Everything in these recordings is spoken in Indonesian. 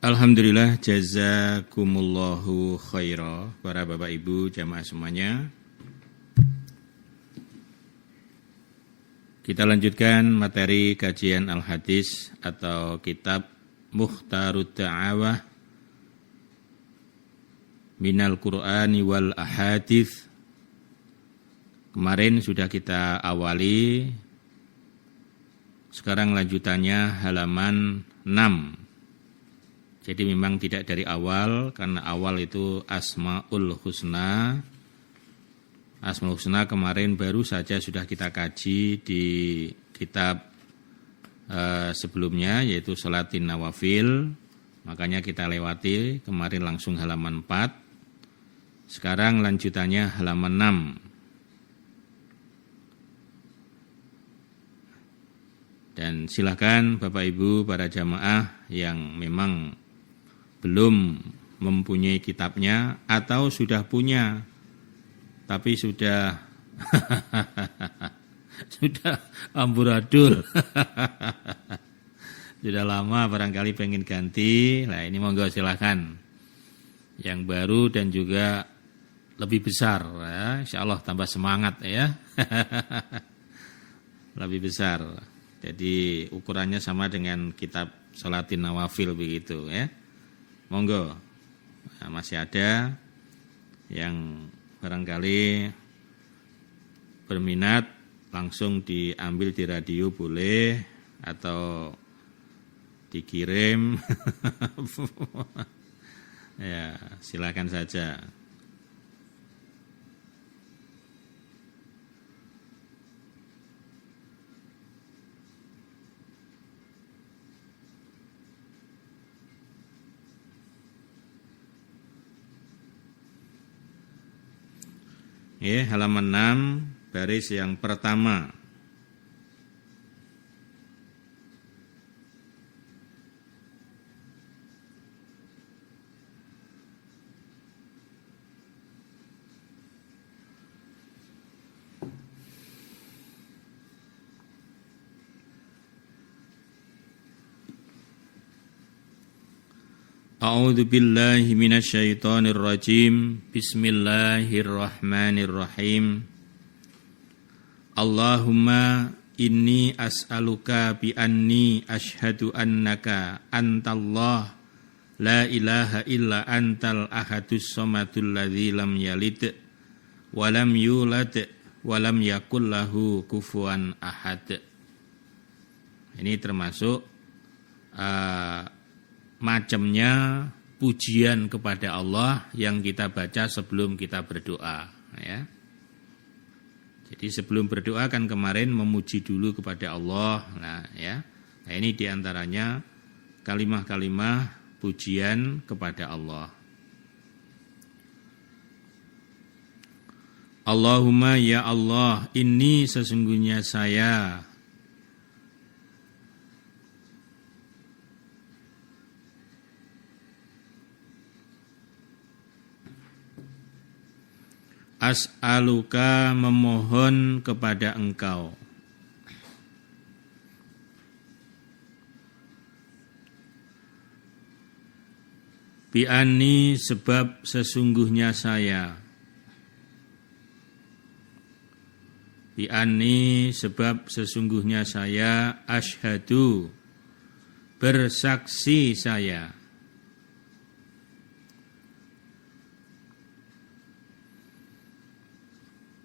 Alhamdulillah, jazakumullahu khaira para bapak ibu jamaah semuanya. Kita lanjutkan materi kajian Al-Hadis atau kitab Mukhtarut Ta'awah Minal Qur'ani wal Ahadits. Kemarin sudah kita awali, sekarang lanjutannya halaman 6. Jadi memang tidak dari awal, karena awal itu Asmaul Husna. Asmaul Husna kemarin baru saja sudah kita kaji di kitab sebelumnya, yaitu Salatin Nawafil. Makanya kita lewati, kemarin langsung halaman 4. Sekarang lanjutannya halaman 6. Dan silakan Bapak Ibu para jamaah yang memang belum mempunyai kitabnya atau sudah punya tapi sudah sudah amburadul sudah lama barangkali pengen ganti. Nah ini monggo silakan yang baru dan juga lebih besar ya, insyaallah tambah semangat ya. Lebih besar, jadi ukurannya sama dengan kitab Salatin Nawafil begitu ya. Monggo, nah, masih ada yang barangkali berminat langsung diambil di radio boleh atau dikirim. Ya, silakan saja. Ya, halaman 6, baris yang pertama. A'udzu billahi minasyaitonir rajim. Bismillahirrahmanirrahim. Allahumma inni as'aluka bi anni asyhadu annaka antallah la ilaha illa antal ahadus samadul ladzi lam yalid wa lam yulad wa lam yakul lahu kufuwan ahad. Ini termasuk macamnya pujian kepada Allah yang kita baca sebelum kita berdoa ya. Jadi sebelum berdoa kan kemarin memuji dulu kepada Allah. Nah ya. Nah ini diantaranya kalimah-kalimah pujian kepada Allah. Allahumma ya Allah, ini sesungguhnya saya as'aluka memohon kepada engkau. Bi'ani sebab sesungguhnya saya. Bi'ani sebab sesungguhnya saya. Asyhadu bersaksi saya.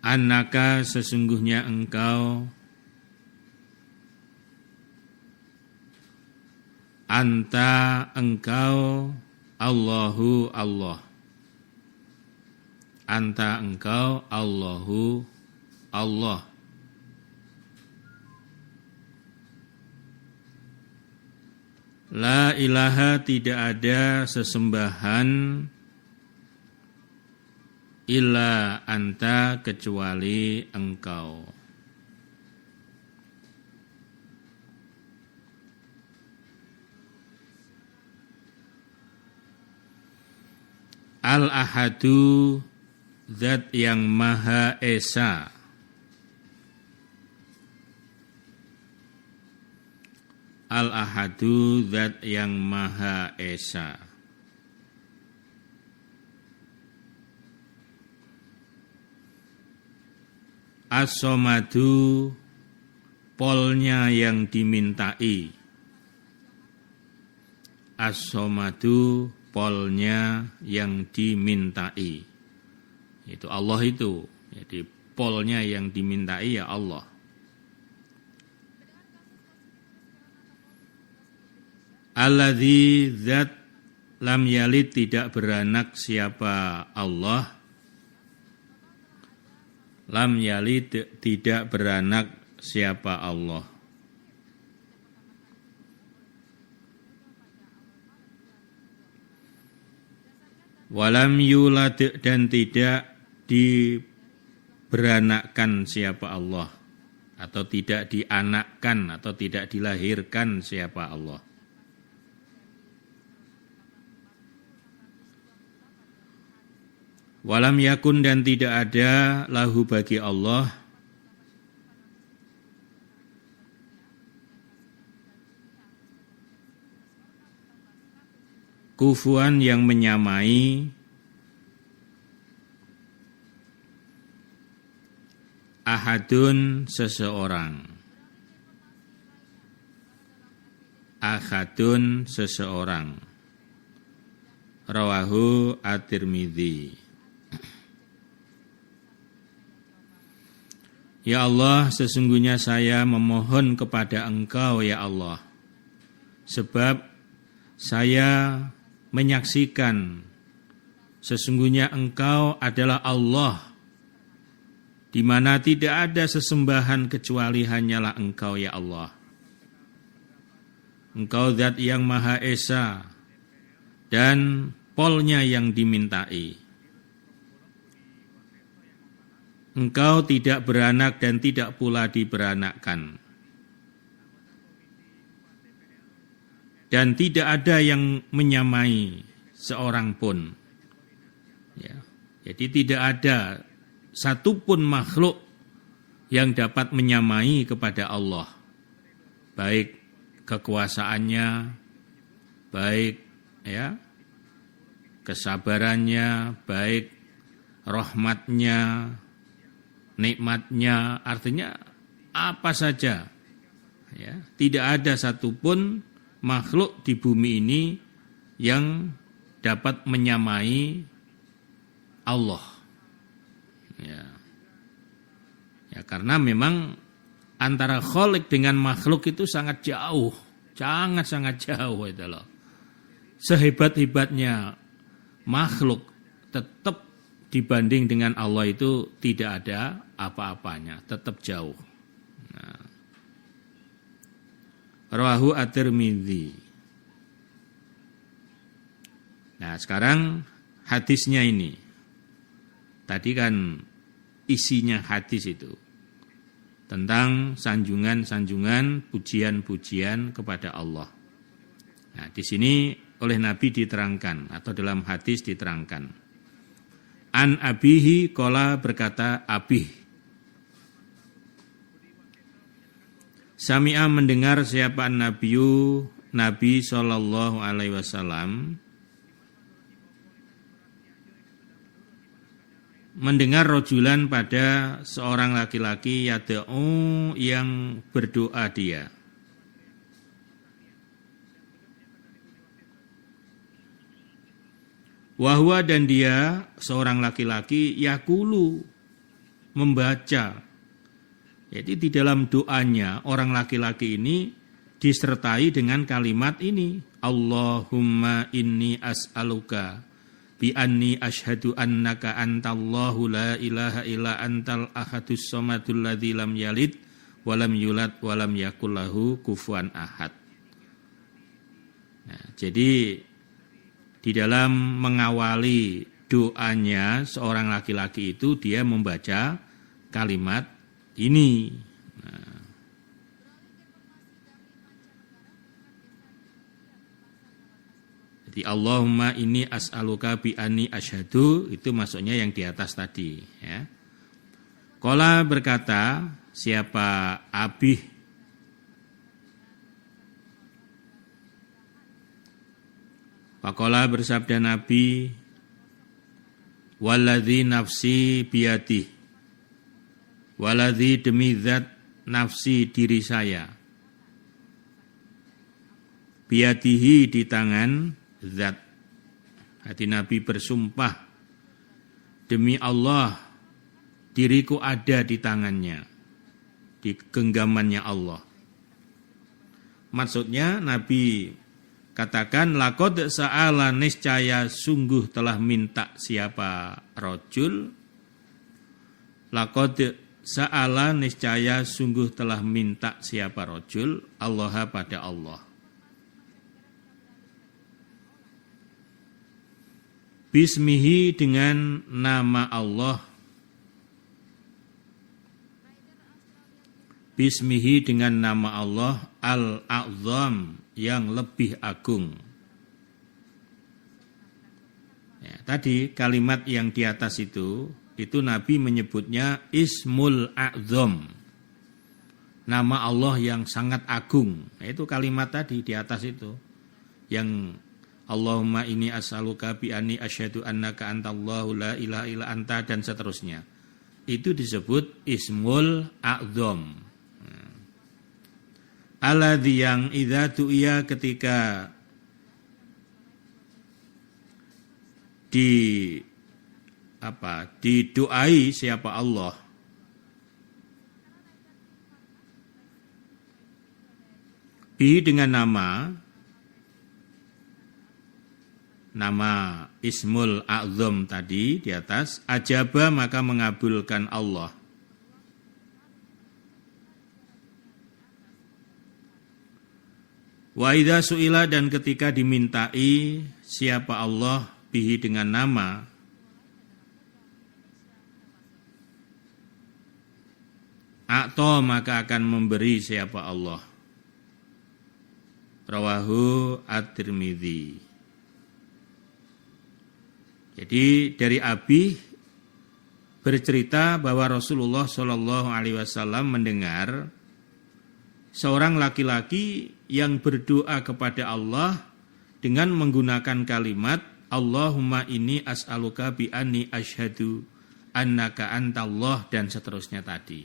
Annaka sesungguhnya engkau, anta engkau, Allahu Allah, anta engkau, Allahu Allah. La ilaha tidak ada sesembahan illa anta kecuali engkau. Al-Ahadu, zat yang Maha Esa. Al-Ahadu, zat yang Maha Esa. As-Somadu, polnya yang dimintai. As-Somadu, polnya yang dimintai. Itu Allah itu. Jadi polnya yang dimintai ya Allah. Alladzi, zat lam yalid, tidak beranak siapa Allah. Lam yalid, tidak beranak siapa Allah. Walam yulad, dan tidak diberanakkan siapa Allah, atau tidak dianakkan atau tidak dilahirkan siapa Allah. Walam yakun, dan tidak ada lahu bagi Allah kufuan, yang menyamai ahadun, seseorang. Ahadun, seseorang. Rawahu At-Tirmidzi. Ya Allah, sesungguhnya saya memohon kepada Engkau ya Allah, sebab saya menyaksikan sesungguhnya Engkau adalah Allah, di mana tidak ada sesembahan kecuali hanyalah Engkau ya Allah. Engkau zat yang Maha Esa dan polnya yang dimintai. Engkau tidak beranak dan tidak pula diberanakkan. Dan tidak ada yang menyamai seorang pun. Ya. Jadi tidak ada satupun makhluk yang dapat menyamai kepada Allah. Baik kekuasaannya, baik ya kesabarannya, baik rahmatnya, nikmatnya, artinya apa saja. Ya, tidak ada satupun makhluk di bumi ini yang dapat menyamai Allah. Ya, karena memang antara khalik dengan makhluk itu sangat jauh, sangat jauh itu loh. Sehebat-hebatnya makhluk tetap dibanding dengan Allah itu tidak ada apa-apanya, tetap jauh. Nah. Rawahu At-Tirmidzi. Nah, sekarang hadisnya ini. Tadi kan isinya hadis itu tentang sanjungan-sanjungan, pujian-pujian kepada Allah. Nah, di sini oleh Nabi diterangkan atau dalam hadis diterangkan. An abihi, qala, berkata abih. Sami'a, mendengar siapa Nabiyu, Nabi sallallahu alaihi wasallam, mendengar rojulan pada seorang laki-laki yad'u, yang berdoa dia. Wahwa, dan dia seorang laki-laki yakulu, membaca. Jadi di dalam doanya orang laki-laki ini disertai dengan kalimat ini, Allahumma inni as'aluka bi anni asyhadu annaka antallahu la ilaha illa antal ahadus samadul ladzi lam yalid walam yulad walam yakul lahu kufuwan ahad. Nah, jadi di dalam mengawali doanya seorang laki-laki itu dia membaca kalimat ini. Nah. Jadi Allahumma inni as'aluka bi anni asyhadu, itu maksudnya yang di atas tadi. Ya. Qala, berkata siapa Abih, Faqala bersabda Nabi, waladzi nafsi biyadih, waladzi demi zat nafsi diri saya, biyadihi di tangan zat. Hati Nabi bersumpah, demi Allah, diriku ada di tangannya, di genggamannya Allah. Maksudnya Nabi katakan, laqad sa'ala niscaya sungguh telah minta siapa rajul, laqad sa'ala niscaya sungguh telah minta siapa rajul, Allah pada Allah. Bismihi dengan nama Allah, bismihi dengan nama Allah al-a'zam yang lebih agung. Ya, tadi kalimat yang di atas itu Nabi menyebutnya Ismul A'zam, nama Allah yang sangat agung. Nah, itu kalimat tadi di atas itu yang Allahumma inni as'aluka bi anni asyhadu annaka antallahu la ilaha illa anta dan seterusnya. Itu disebut Ismul A'zam. Alladzi yang idza tu'iya ketika didoai siapa Allah, bi dengan nama Ismul A'zam tadi di atas, ajaba maka mengabulkan Allah. Wa idza su'ila dan ketika dimintai siapa Allah bihi dengan nama, atau maka akan memberi siapa Allah. Rawahu At-Tirmidzi. Jadi dari Abi bercerita bahwa Rasulullah Shallallahu Alaihi Wasallam mendengar seorang laki-laki yang berdoa kepada Allah dengan menggunakan kalimat Allahumma inni as'aluka bi anni asyhadu annaka antallah dan seterusnya tadi.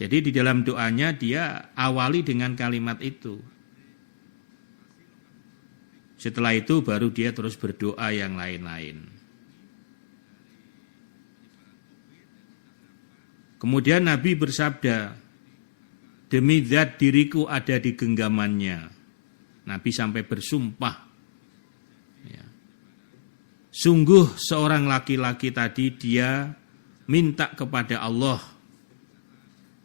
Jadi di dalam doanya dia awali dengan kalimat itu. Setelah itu baru dia terus berdoa yang lain-lain. Kemudian Nabi bersabda, demi zat diriku ada di genggamannya. Nabi sampai bersumpah. Ya. Sungguh seorang laki-laki tadi dia minta kepada Allah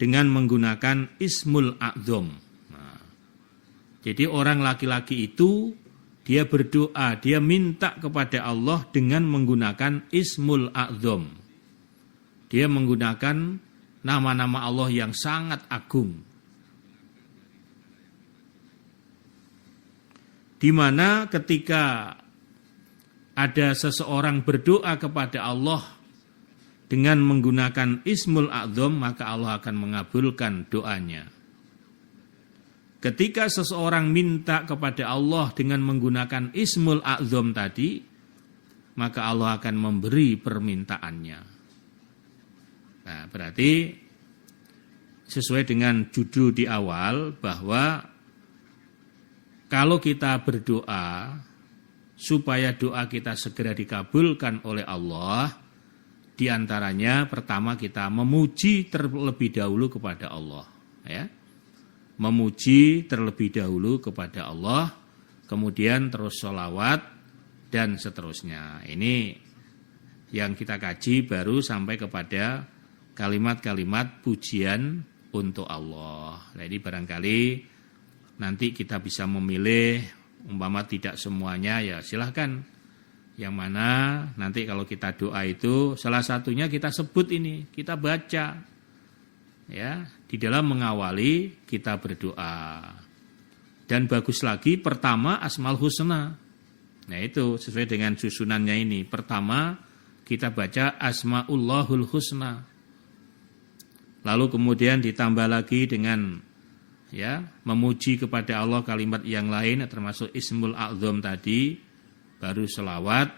dengan menggunakan Ismul A'zam. Nah, jadi orang laki-laki itu dia berdoa, dia minta kepada Allah dengan menggunakan Ismul A'zam. Dia menggunakan nama-nama Allah yang sangat agung. Di mana ketika ada seseorang berdoa kepada Allah dengan menggunakan Ismul A'zam, maka Allah akan mengabulkan doanya. Ketika seseorang minta kepada Allah dengan menggunakan Ismul A'zam tadi, maka Allah akan memberi permintaannya. Nah, berarti sesuai dengan judul di awal bahwa kalau kita berdoa supaya doa kita segera dikabulkan oleh Allah, di antaranya pertama kita memuji terlebih dahulu kepada Allah, ya. Memuji terlebih dahulu kepada Allah, kemudian terus sholawat dan seterusnya. Ini yang kita kaji baru sampai kepada kalimat-kalimat pujian untuk Allah. Jadi barangkali nanti kita bisa memilih, umpama tidak semuanya ya silahkan. Yang mana nanti kalau kita doa itu salah satunya kita sebut ini, kita baca. Ya, di dalam mengawali kita berdoa. Dan bagus lagi pertama Asmaul Husna. Nah itu sesuai dengan susunannya ini. Pertama kita baca Asmaullahul Husna. Lalu kemudian ditambah lagi dengan ya, memuji kepada Allah kalimat yang lain termasuk Ismul A'zam tadi, baru selawat,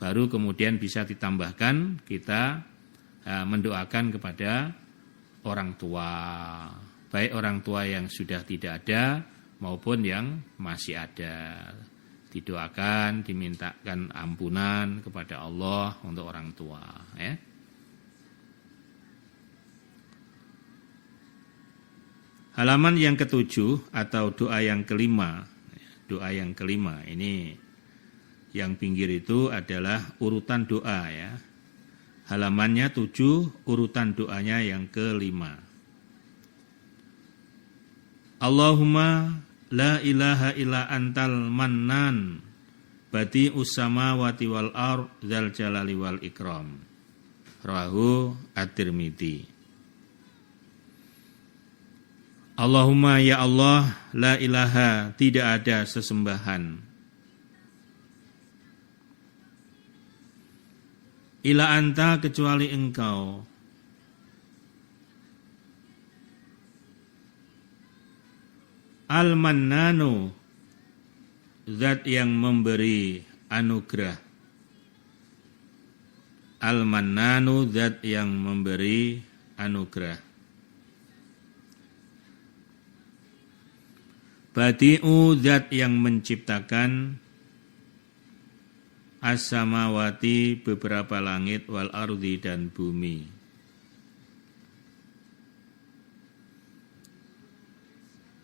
baru kemudian bisa ditambahkan kita mendoakan kepada orang tua, baik orang tua yang sudah tidak ada maupun yang masih ada. Didoakan, dimintakan ampunan kepada Allah untuk orang tua, ya. Halaman yang ketujuh atau doa yang kelima. Doa yang kelima ini yang pinggir itu adalah urutan doa, ya. Halamannya 7, urutan doanya yang kelima. Allahumma la ilaha illa antal mannan badi'us samawati wal ard dzal jalali wal ikram. Rawahu At-Tirmidzi. Allahumma ya Allah, la ilaha, tidak ada sesembahan, illa anta, kecuali engkau, al-mannanu, zat yang memberi anugerah. Al-mannanu, zat yang memberi anugerah. Badi'u, zat yang menciptakan. As-samawati, beberapa langit, wal ardi, dan bumi.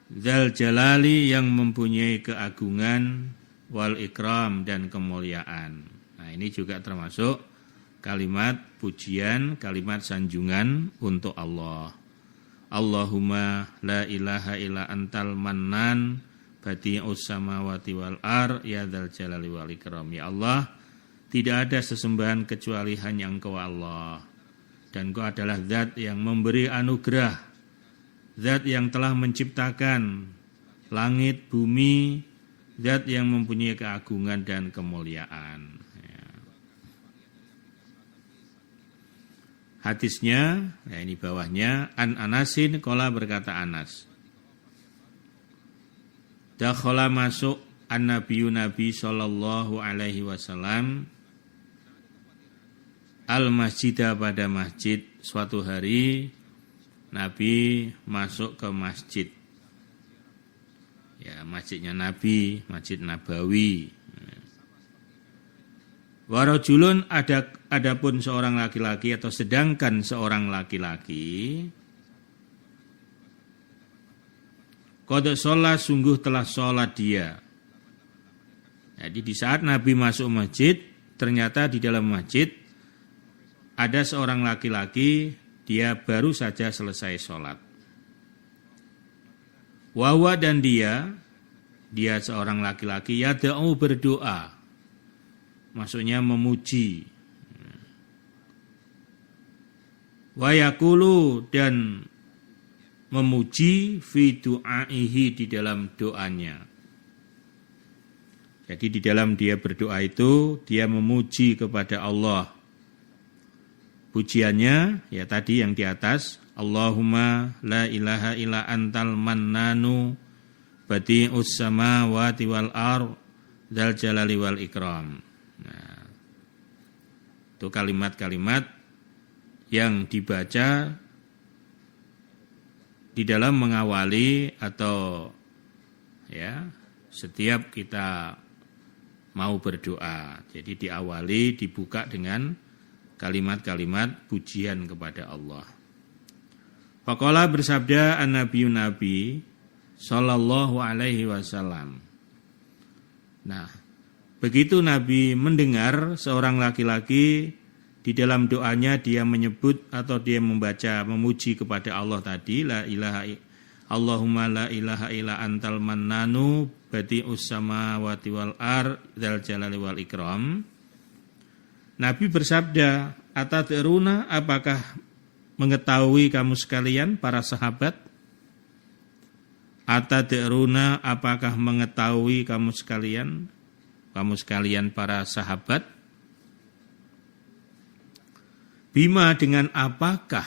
Dzal jalali, yang mempunyai keagungan, wal ikram, dan kemuliaan. Nah, ini juga termasuk kalimat pujian, kalimat sanjungan untuk Allah. Allahumma la ilaha illa antal mannan badi'us samawati wal ar ya dzal jalali wal ikram. Ya Allah, tidak ada sesembahan kecuali hanya Engkau Allah, dan Engkau adalah zat yang memberi anugerah, zat yang telah menciptakan langit, bumi, zat yang mempunyai keagungan dan kemuliaan. Hadisnya, ya ini bawahnya, An Anasin, qala, berkata Anas, dakhala, masuk, an-nabiyyu, Nabi sallallahu alaihi wasallam, al-masjidah, pada masjid. Suatu hari Nabi masuk ke masjid, ya, masjidnya Nabi, Masjid Nabawi. Warajulun, adapun seorang laki-laki, atau sedangkan seorang laki-laki, qad sholat, sungguh telah sholat dia. Jadi di saat Nabi masuk masjid, ternyata di dalam masjid ada seorang laki-laki, dia baru saja selesai sholat. Wahwa, dan dia seorang laki-laki, yada'u, berdoa, maksudnya memuji. Wa yaqulu, dan memuji, fi du'aihi, di dalam doanya. Jadi di dalam dia berdoa itu, dia memuji kepada Allah. Pujiannya, ya tadi yang di atas, Allahumma la ilaha illa antal mannanu badi'us samawati wal ard dzal jalali wal ikram. Nah, itu kalimat-kalimat yang dibaca di dalam mengawali atau ya setiap kita mau berdoa. Jadi diawali, dibuka dengan kalimat-kalimat pujian kepada Allah. Faqala, bersabda an-nabiyyu, Nabi sallallahu alaihi wasallam. Nah, begitu Nabi mendengar seorang laki-laki di dalam doanya dia menyebut atau dia membaca memuji kepada Allah tadi, la ilaha Allahumma la ilaha illa antal mannanu badi'us samawati wal ar dzal jalali wal ikram. Nabi bersabda, atadruna, apakah mengetahui kamu sekalian para sahabat? Atadruna, apakah mengetahui kamu sekalian para sahabat? Bima, dengan apakah?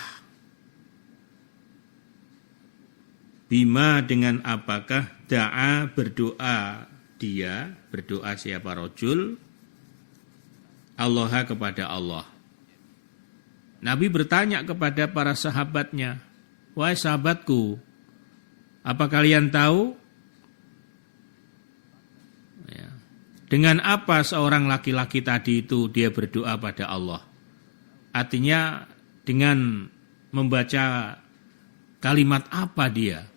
bima dengan apakah da'a berdoa dia, berdoa siapa rajul, Allah kepada Allah. Nabi bertanya kepada para sahabatnya, wahai sahabatku, apa kalian tahu ya, dengan apa seorang laki-laki tadi itu dia berdoa pada Allah? Artinya dengan membaca kalimat apa dia?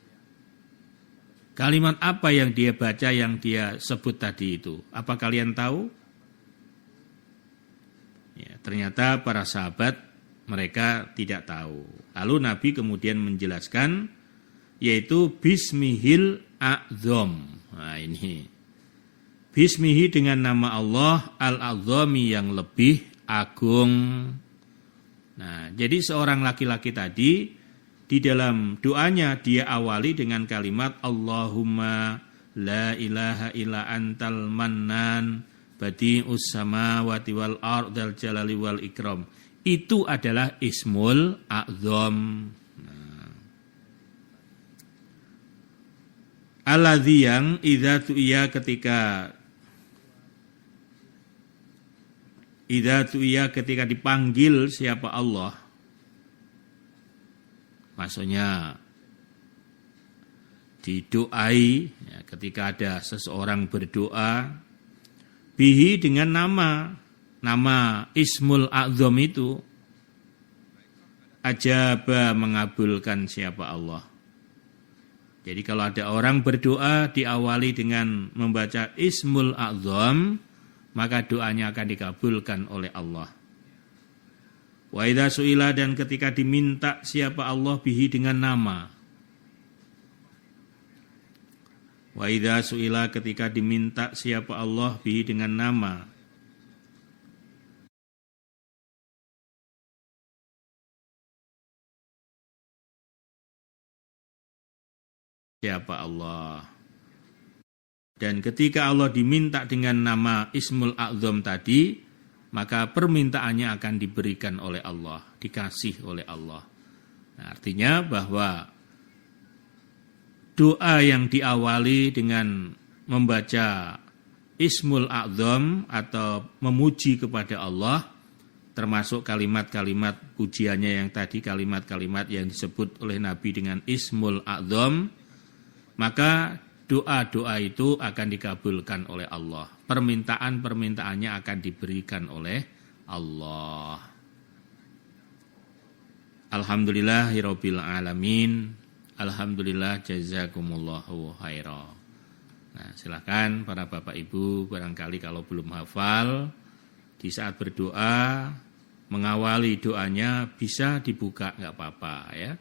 Kalimat apa yang dia baca, yang dia sebut tadi itu? Apa kalian tahu? Ya, ternyata para sahabat mereka tidak tahu. Lalu Nabi kemudian menjelaskan, yaitu Bismihil A'zam. Nah ini. Bismihi dengan nama Allah Al-A'zami yang lebih agung. Nah, jadi seorang laki-laki tadi, di dalam doanya dia awali dengan kalimat Allahumma la ilaha illa antal mannan badi'us samawati wal ardhal jalali wal ikram. Itu adalah Ismul A'zam. Nah. Alladzi yang idza tu'iya ketika dipanggil siapa Allah. Maksudnya didoai ya, ketika ada seseorang berdoa bihi dengan nama Ismul A'zam itu, ajaba mengabulkan siapa Allah. Jadi kalau ada orang berdoa diawali dengan membaca Ismul A'zam, maka doanya akan dikabulkan oleh Allah. Wa idza su'ila, dan ketika diminta siapa Allah bihi dengan nama. Wa idza su'ila, ketika diminta siapa Allah bihi dengan nama. Siapa Allah. Dan ketika Allah diminta dengan nama Ismul A'zam tadi, maka permintaannya akan diberikan oleh Allah, dikasih oleh Allah. Nah, artinya bahwa doa yang diawali dengan membaca Ismul A'zam atau memuji kepada Allah, termasuk kalimat-kalimat pujiannya yang tadi, kalimat-kalimat yang disebut oleh Nabi dengan Ismul A'zam, maka doa-doa itu akan dikabulkan oleh Allah. Permintaan-permintaannya akan diberikan oleh Allah. Alhamdulillahirabbil alamin. Alhamdulillah jazakumullahu khairan. Nah, silakan para Bapak Ibu, barangkali kalau belum hafal, di saat berdoa mengawali doanya bisa dibuka, enggak apa-apa ya.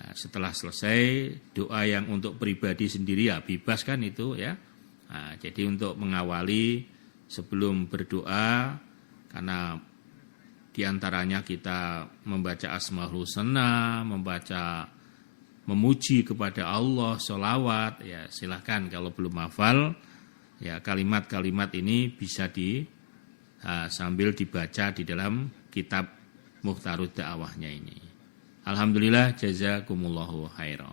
Nah, setelah selesai doa yang untuk pribadi sendiri ya bebas kan itu ya. Nah, jadi untuk mengawali sebelum berdoa, karena diantaranya kita membaca Asmaul Husna, memuji kepada Allah, sholawat, ya silahkan kalau belum hafal, ya kalimat-kalimat ini bisa sambil dibaca di dalam kitab Mukhtarud Da'wahnya ini. Alhamdulillah jazakumullahu khairan.